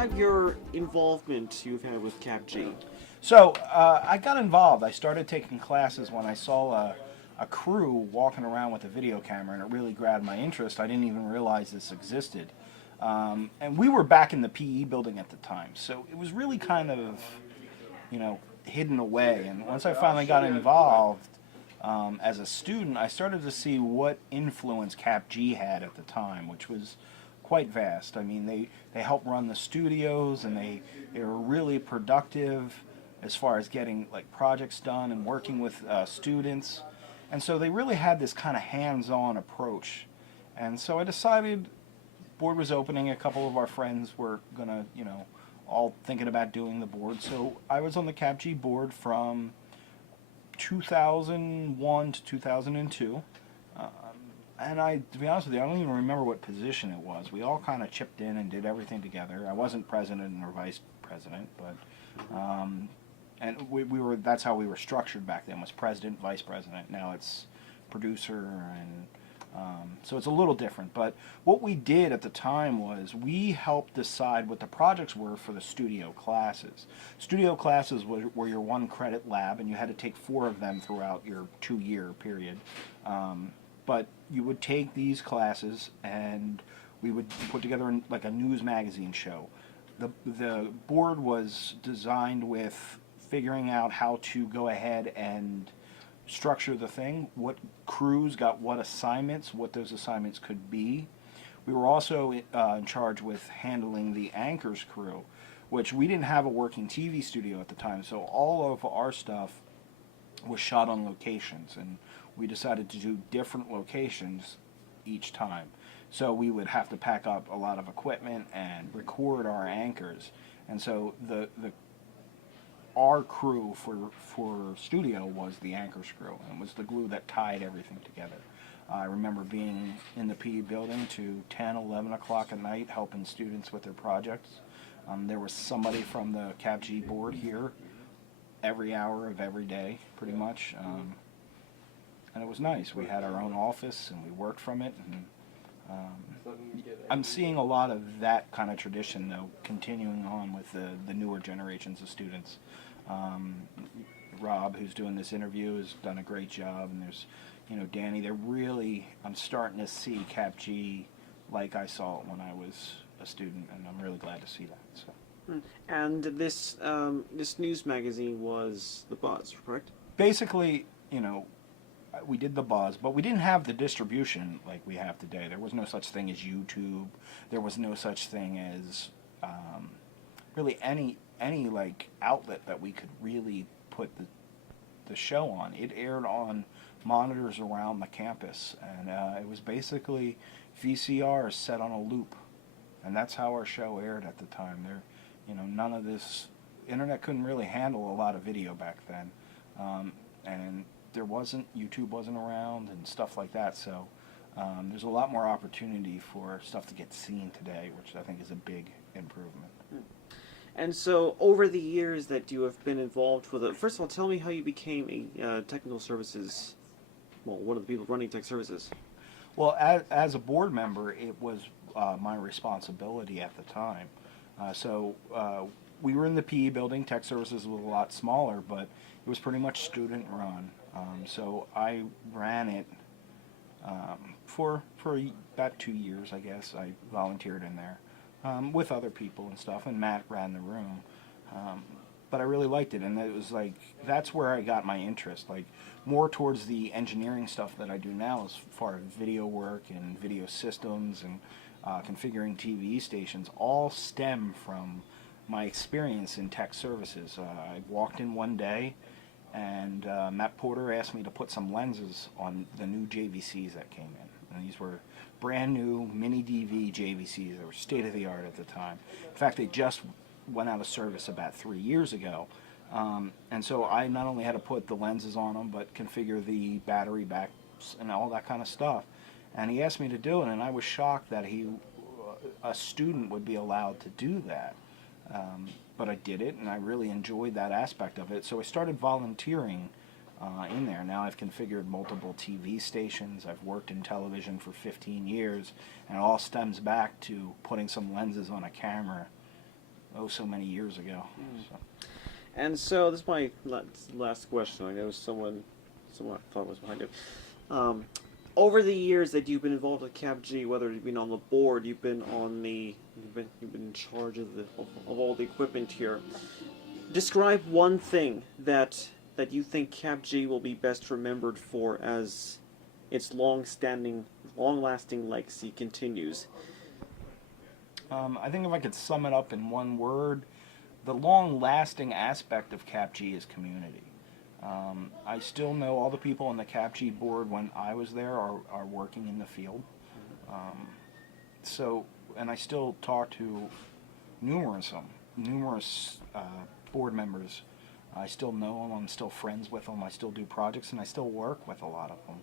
describe your involvement you've had with CAPG. So I got involved. I started taking classes when I saw a crew walking around with a video camera, and it really grabbed my interest. I didn't even realize this existed. And we were back in the PE building at the time, so it was really kind of, hidden away. And once I finally got involved as a student, I started to see what influence CAPG had at the time, which was quite vast. I mean, they helped run the studios, and they were really productive as far as getting like projects done and working with students. And so they really had this kind of hands-on approach. And so I decided, board was opening, a couple of our friends were gonna, all thinking about doing the board. So I was on the CAPG board from 2001 to 2002. And to be honest with you, I don't even remember what position it was. We all kind of chipped in and did everything together. I wasn't president or vice president, but and we were, that's how we were structured back then, was president, vice president. Now it's producer, and so it's a little different. But what we did at the time was we helped decide what the projects were for the studio classes. Studio classes were your 1 credit lab, and you had to take 4 of them throughout your 2-year period. But you would take these classes, and we would put together like a news magazine show. The board was designed with figuring out how to go ahead and structure the thing, what crews got what assignments, what those assignments could be. We were also in charge with handling the anchors crew, which we didn't have a working TV studio at the time, so all of our stuff was shot on locations, and we decided to do different locations each time. So we would have to pack up a lot of equipment and record our anchors. And so our crew for studio was the anchors crew, and it was the glue that tied everything together. I remember being in the PE building to 10, 11 o'clock at night helping students with their projects. There was somebody from the CAPG board here every hour of every day, pretty much. And it was nice. We had our own office, and we worked from it. And I'm seeing a lot of that kind of tradition, though, continuing on with the newer generations of students. Rob, who's doing this interview, has done a great job, and there's, Danny. They're really, I'm starting to see CAPG like I saw it when I was a student, and I'm really glad to see that. So. And this news magazine was The Buzz, correct? Basically, we did The Buzz, but we didn't have the distribution like we have today. There was no such thing as YouTube. There was no such thing as really any like outlet that we could really put the show on. It aired on monitors around the campus, and it was basically VCRs set on a loop, and that's how our show aired at the time. None of this, internet couldn't really handle a lot of video back then, and YouTube wasn't around and stuff like that, so there's a lot more opportunity for stuff to get seen today, which I think is a big improvement. And so, over the years that you have been involved with it, first of all, tell me how you became a technical services, one of the people running tech services. Well, as a board member, it was my responsibility at the time. So we were in the PE building. Tech services was a lot smaller, but it was pretty much student run. So I ran it for about 2 years, I guess. I volunteered in there with other people and stuff, and Matt ran the room. But I really liked it, and it was like, that's where I got my interest, like more towards the engineering stuff that I do now as far as video work and video systems and configuring TV stations, all stem from my experience in tech services. I walked in one day, and Matt Porter asked me to put some lenses on the new JVCs that came in. And these were brand new mini DV JVCs that were state of the art at the time. In fact, they just went out of service about 3 years ago. And so I not only had to put the lenses on them, but configure the battery backs and all that kind of stuff. And he asked me to do it, and I was shocked that a student would be allowed to do that. But I did it, and I really enjoyed that aspect of it. So I started volunteering in there. Now I've configured multiple TV stations. I've worked in television for 15 years, and it all stems back to putting some lenses on a camera so many years ago. So. And so this is my last question. I know someone thought was behind it. Over the years that you've been involved with CAPG, whether you've been on the board, you've been in charge of all the equipment here. Describe one thing that you think CAPG will be best remembered for as its long-lasting legacy continues. I think if I could sum it up in one word, the long-lasting aspect of CAPG is community. I still know all the people on the CAPG board when I was there are working in the field. And I still talk to numerous board members. I still know them. I'm still friends with them. I still do projects, and I still work with a lot of them.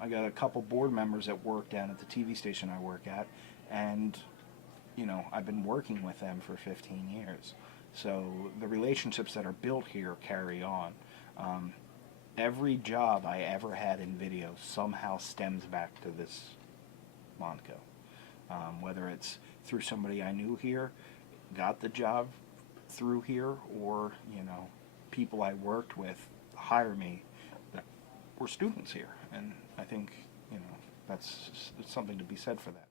I got a couple board members that work down at the TV station I work at, and I've been working with them for 15 years. So the relationships that are built here carry on. Every job I ever had in video somehow stems back to this Montco. Whether it's through somebody I knew here, got the job through here, or people I worked with hire me that were students here, and I think that's something to be said for that.